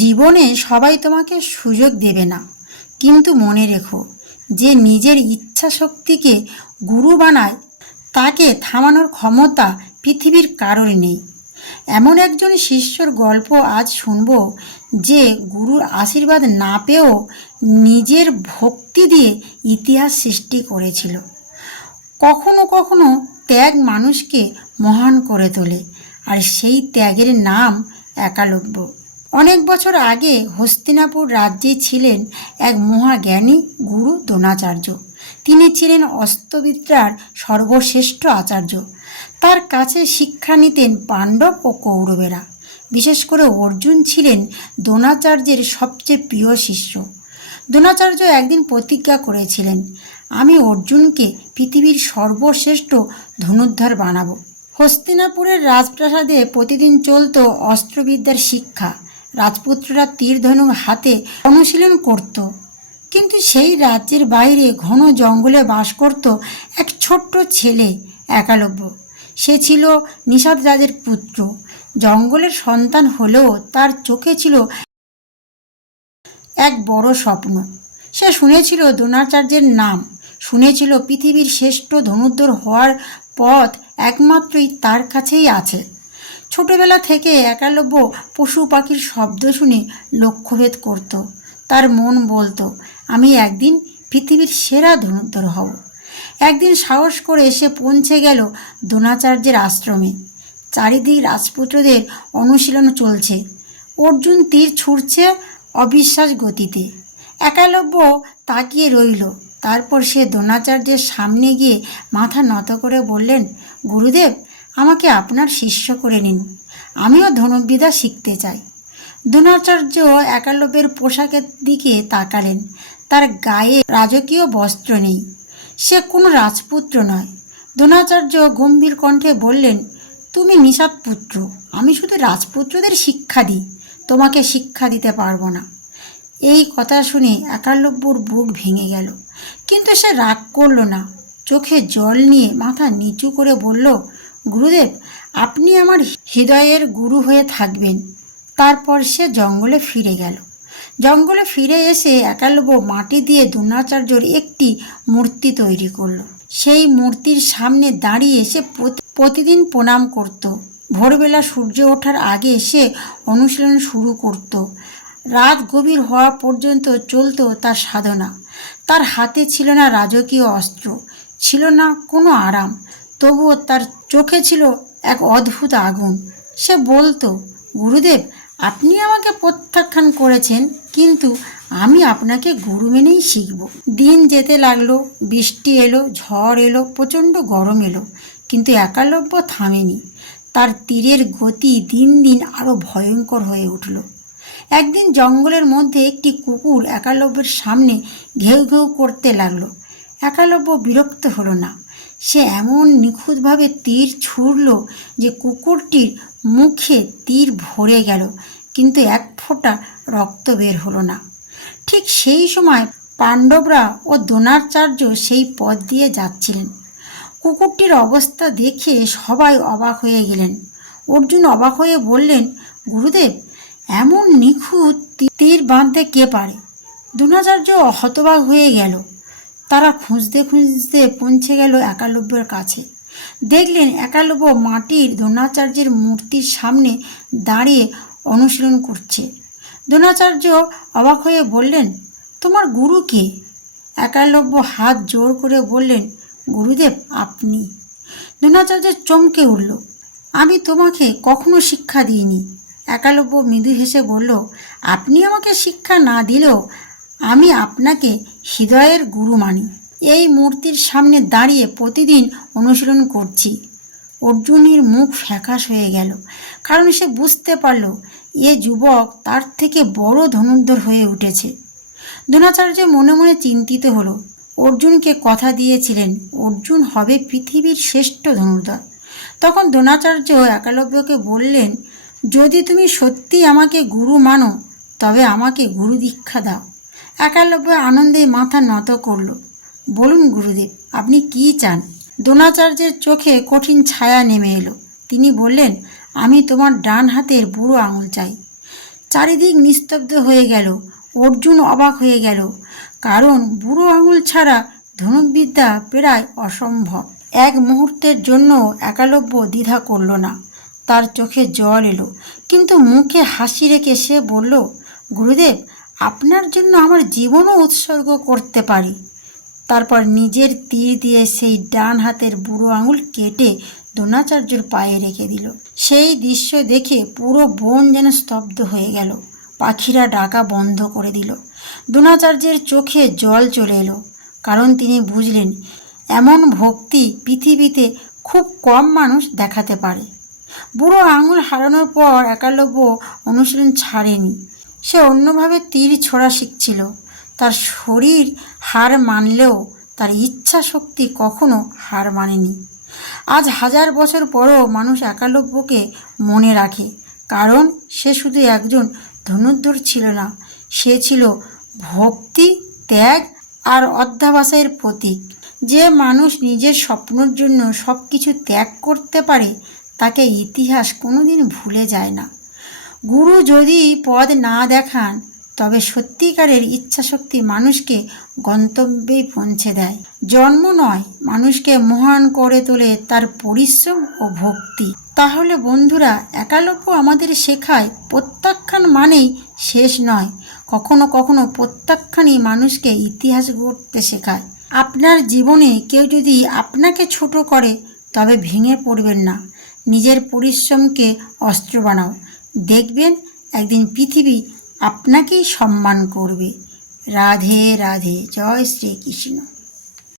জীবনে সবাই তোমাকে সুযোগ দেবে না, কিন্তু মনে রেখো, যে নিজের ইচ্ছা শক্তিকে গুরু বানায় তাকে থামানোর ক্ষমতা পৃথিবীর কারোর নেই। এমন একজন শিষ্যর গল্প আজ শুনব, যে গুরুর আশীর্বাদ না পেয়েও নিজের ভক্তি দিয়ে ইতিহাস সৃষ্টি করেছিল। কখনো কখনো ত্যাগ মানুষকে মহান করে তোলে, আর সেই ত্যাগের নাম একালব্য। অনেক বছর আগে হস্তিনাপুর রাজ্যে ছিলেন এক মহাজ্ঞানী গুরু দ্রোণাচার্য। তিনি ছিলেন অস্ত্রবিদ্যার সর্বশ্রেষ্ঠ আচার্য। তার কাছে শিক্ষা নিতেন পাণ্ডব ও কৌরবেরা। বিশেষ করে অর্জুন ছিলেন দ্রোণাচার্যের সবচেয়ে প্রিয় শিষ্য। দ্রোণাচার্য একদিন প্রতিজ্ঞা করেছিলেন, আমি অর্জুনকে পৃথিবীর সর্বশ্রেষ্ঠ ধনুর্ধর বানাবো। হস্তিনাপুরের রাজপ্রাসাদে প্রতিদিন চলত অস্ত্রবিদ্যার শিক্ষা। রাজপুত্ররা তীর ধনুক হাতে অনুশীলন করত। কিন্তু সেই রাজ্যের বাইরে ঘন জঙ্গলে বাস করত এক ছোট্ট ছেলে, একালব্য। সে ছিল নিষাদ রাজের পুত্র। জঙ্গলের সন্তান হলেও তার চোখে ছিল এক বড় স্বপ্ন। সে শুনেছিল দ্রোণাচার্যের নাম, শুনেছিল পৃথিবীর শ্রেষ্ঠ ধনুর্ধর হওয়ার পথ একমাত্রই তার কাছেই আছে। ছোটবেলা থেকে একালব্য পশু পাখির শব্দ শুনে লক্ষ্যভেদ করত। তার মন বলতো, আমি একদিন পৃথিবীর সেরা ধনুর্ধর হব। একদিন সাহস করে সে পৌঁছে গেল দ্রোণাচার্যের আশ্রমে। চারিদিক রাজপুত্রদের অনুশীলন চলছে। অর্জুন তীর ছুঁড়ছে অবিশ্বাস গতিতে। একালব্য তাকিয়ে রইল। তারপর সে দ্রোণাচার্যের সামনে গিয়ে মাথা নত করে বললেন, গুরুদেব, আমাকে আপনার শিষ্য করে নিন। আমিও ধনুর্বিদ্যা শিখতে চাই। দ্রোণাচার্য একালব্যের পোশাকের দিকে তাকালেন। তার গায়ে রাজকীয় বস্ত্র নেই। সে কোনো রাজপুত্র নয়। দ্রোণাচার্য গম্ভীর কণ্ঠে বললেন, তুমি নিষাদ পুত্র, আমি শুধু রাজপুত্রদের শিক্ষা দিই, তোমাকে শিক্ষা দিতে পারবো না। এই কথা শুনে একালব্যর বুক ভেঙে গেল। কিন্তু সে রাগ করল না। চোখে জল নিয়ে মাথা নিচু করে বলল, গুরুদেব, আপনি আমার হৃদয়ের গুরু হয়ে থাকবেন। তারপর সে জঙ্গলে ফিরে গেল। জঙ্গলে ফিরে এসে একালব্য মাটি দিয়ে দ্রোণাচার্যর একটি মূর্তি তৈরি করলো। সেই মূর্তির সামনে দাঁড়িয়ে সে প্রতিদিন প্রণাম করত। ভোরবেলা সূর্য ওঠার আগে সে অনুশীলন শুরু করত। রাত গভীর হওয়া পর্যন্ত চলত তার সাধনা। তার হাতে ছিল না রাজকীয় অস্ত্র, ছিল না কোনো আরাম, তবুও তার চোখে ছিল এক অদ্ভুত আগুন। সে বলতো, গুরুদেব, আপনি আমাকে প্রত্যাখ্যান করেছেন, কিন্তু আমি আপনাকে গুরু মেনেই শিখব। দিন যেতে লাগলো। বৃষ্টি এলো, ঝড় এলো, প্রচণ্ড গরম এলো, কিন্তু একালব্য থামেনি। তার তীরের গতি দিন দিন আরও ভয়ঙ্কর হয়ে উঠল। একদিন জঙ্গলের মধ্যে একটি কুকুর একালব্যের সামনে ঘেউ ঘেউ করতে লাগলো। একালব্য বিরক্ত হলো না। সে এমন নিখুঁতভাবে তীর ছুঁড়ল যে কুকুরটির মুখে তীর ভরে গেল, কিন্তু এক ফোঁটা রক্ত বের হলো না। ঠিক সেই সময় পাণ্ডবরা ও দ্রোণাচার্য সেই পথ দিয়ে যাচ্ছিলেন। কুকুরটির অবস্থা দেখে সবাই অবাক হয়ে গেলেন। অর্জুন অবাক হয়ে বললেন, গুরুদেব, এমন নিখুঁত তীর বাঁধতে কে পারে? দ্রোণাচার্য হতবাক হয়ে গেল। তারা খুঁজতে খুঁজতে পৌঁছে গেল একালব্যের কাছে। দেখলেন একালব্য মাটির দ্রোণাচার্যের মূর্তির সামনে দাঁড়িয়ে অনুশীলন করছে। দ্রোণাচার্য অবাক হয়ে বললেন, তোমার গুরু কে? একালব্য হাত জোর করে বললেন, গুরুদেব, আপনি। দ্রোণাচার্য চমকে উঠল। আমি তোমাকে কখনো শিক্ষা দিইনি। একালব্য মৃদু হেসে বলল, আপনি আমাকে শিক্ষা না দিলেও আমি আপনাকে হৃদয়ের গুরু মানি। এই মূর্তির সামনে দাঁড়িয়ে প্রতিদিন অনুশীলন করছি। অর্জুনের মুখ ফ্যাকাশ হয়ে গেল, কারণ সে বুঝতে পারল এ যুবক তার থেকে বড় ধনুর্ধর হয়ে উঠেছে। দ্রোণাচার্য মনে মনে চিন্তিত হলো। অর্জুনকে কথা দিয়েছিলেন অর্জুন হবে পৃথিবীর শ্রেষ্ঠ ধনুর্ধর। তখন দ্রোণাচার্য একালব্যকে বললেন, যদি তুমি সত্যি আমাকে গুরু মানো, তবে আমাকে গুরু দীক্ষা দাও। একালব্য আনন্দে মাথা নত করল। বলুন গুরুদেব, আপনি কি চান? দ্রোণাচার্যের চোখে কঠিন ছায়া নেমে এলো। তিনি বললেন, আমি তোমার ডান হাতের বুড়ো আঙুল চাই। চারিদিক নিস্তব্ধ হয়ে গেল। অর্জুন অবাক হয়ে গেল, কারণ বুড়ো আঙুল ছাড়া ধনুর্বিদ্যা প্রায় অসম্ভব। এক মুহূর্তের জন্য একালব্য দ্বিধা করল না। তার চোখে জল এলো, কিন্তু মুখে হাসি রেখে সে বলল, গুরুদেব, আপনার জন্য আমার জীবনও উৎসর্গ করতে পারি। তারপর নিজের তীর দিয়ে সেই ডান হাতের বুড়ো আঙুল কেটে দ্রোণাচার্যর পায়ে রেখে দিল। সেই দৃশ্য দেখে পুরো বন যেন স্তব্ধ হয়ে গেল। পাখিরা ডাকা বন্ধ করে দিল। দ্রোণাচার্যের চোখে জল চলে এলো, কারণ তিনি বুঝলেন এমন ভক্তি পৃথিবীতে খুব কম মানুষ দেখাতে পারে। বুড়ো আঙুল হারানোর পর একালব্য অনুশীলন ছাড়েনি। সে অন্যভাবে তীর ছোড়া শিখছিল। তার শরীর হার মানলেও তার ইচ্ছা শক্তি কখনো হার মানেনি। আজ 1000 বছর পরও মানুষ একালব্যকে মনে রাখে, কারণ সে শুধু একজন ধনুর্ধর ছিল না, সে ছিল ভক্তি, ত্যাগ আর অধ্যবসায়ের প্রতীক। যে মানুষ নিজের স্বপ্নের জন্য সব কিছু ত্যাগ করতে পারে, তাকে ইতিহাস কোনোদিন ভুলে যায় না। গুরু যদি পথ না দেখান, তবে সত্যিকারের ইচ্ছাশক্তি মানুষকে গন্তব্যে পৌঁছে দেয়। জন্ম নয়, মানুষকে মহান করে তোলে তার পরিশ্রম ও ভক্তি। তাহলে বন্ধুরা, একালব্য আমাদের শেখায় প্রত্যাখ্যান মানেই শেষ নয়, কখনো কখনো প্রত্যাখ্যানই মানুষকে ইতিহাস গড়তে শেখায়। আপনার জীবনে কেউ যদি আপনাকে ছোট করে, তবে ভেঙে পড়বেন না। নিজের পরিশ্রমকে অস্ত্র বানাও। দেখবেন একদিন পৃথিবী আপনাকেই সম্মান করবে। রাধে রাধে। জয় শ্রীকৃষ্ণ।